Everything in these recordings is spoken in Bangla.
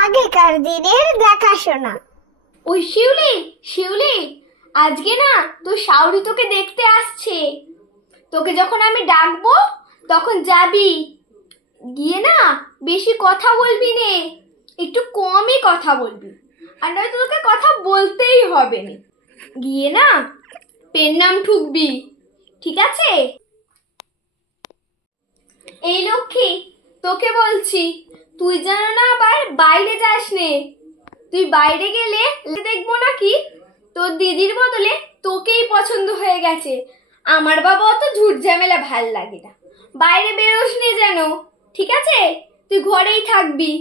আগেকার দিনের দেখাশোনা। ওই শিউলি, শিউলি, আজকে না তোর শাওরি তোকে দেখতে আসছে। তোকে যখন আমি ডাকবো তখন যাবি, গিয়ে না বেশি কথা বলবি নে, একটু কমই কথা বলবি, আর নয়তো তোকে কথা বলতেই হবে না। গিয়ে না পেন নাম ঠুকবি, ঠিক আছে? এই লক্ষ্মী, তোকে বলছি, তুই যেন না আবার বাইরে যাস নে। তুই বাইরে গেলে দেখবো নাকি তোর দিদির বদলে তোকেই পছন্দ হয়ে গেছে। আমার বাবা অত ঝুট ঝামেলা ভাল লাগে না, বাইরে বেরোস নে যেন, ঠিক আছে? তুই ঘরেই থাকবি।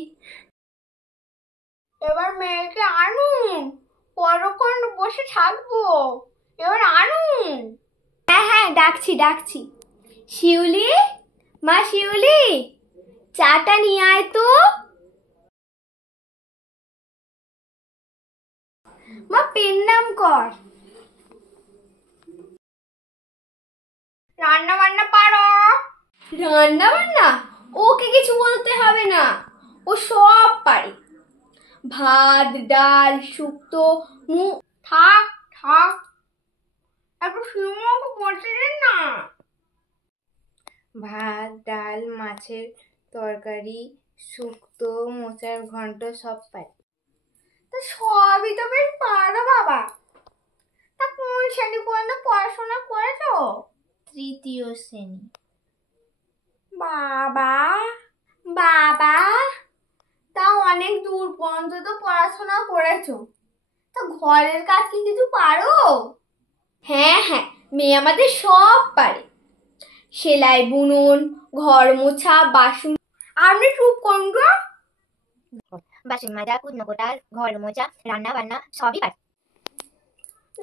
এবার মেয়েকে আনুন, কতক্ষণ বসে থাকবো, এবার আনুন। হ্যাঁ হ্যাঁ, ডাকছি ডাকছি। শিউলি, মা শিউলি, চাটা নিয়ে আয় তো। মা পেন নাম কর। রান্না বান্না পারো? রান্না বান্না ওকে কিছু বলতে হবে না, ও সব পারে। ভাত, ডাল, শুক্তো, থাক থাক, একটু শিউমাকে বলতে দিন না। ভাত, ডাল, মাছের তরকারি, শুক্তো, মোচার ঘন্ট সব পারি। তা সবই তো বেশ পারো বাবা। তা কোন শ্রেণী পর্যন্ত পড়াশোনা করেছো? তৃতীয় শ্রেণী। বাবা বাবা, তা অনেক দূর পর্যন্ত তো পড়াশোনা করেছো। তা ঘরের কাজ কি কিছু পারো? হ্যাঁ হ্যাঁ, মেয়ে আমাদের সব পারে। সেলাই বুনন, ঘর মোছা, বাসন। আপনি চুপ করুন তো। বাসন মাজা, কুটনো কোটা, ঘর মোছা, রান্না বান্না সবই পারি।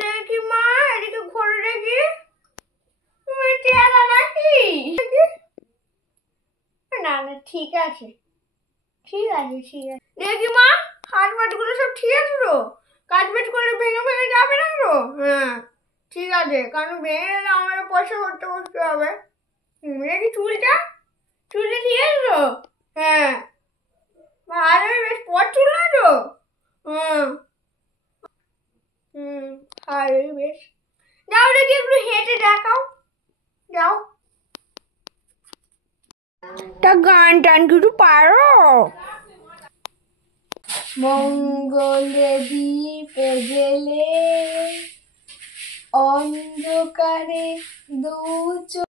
দেখি মা, এদিকে ঘরে দেখি, তুমি চেহারা নাকি? না না, ঠিক আছে ঠিক আছে ঠিক আছে। দেখি মা, হাত পাটগুলো সব ঠিক আছে তো? কাজ বাজ করলে ভেঙে ভেঙে যাবে না তো? হ্যাঁ ঠিক আছে, কারণ ভেঙে গেলে আমাকে পয়সা করতে বসতে হবে। দেখি চুলটা, চুলটা ঠিক আছে তো? হ্যাঁ ভালো, বেশ পর চুল না তো? হুম হুম, ভালোই বেশ। যাও দেখি একটু হেঁটে দেখাও, যাও। তা গান টান কিছু পারো? মঙ্গলে দ্বীপে গেলে অন্ধকারে দু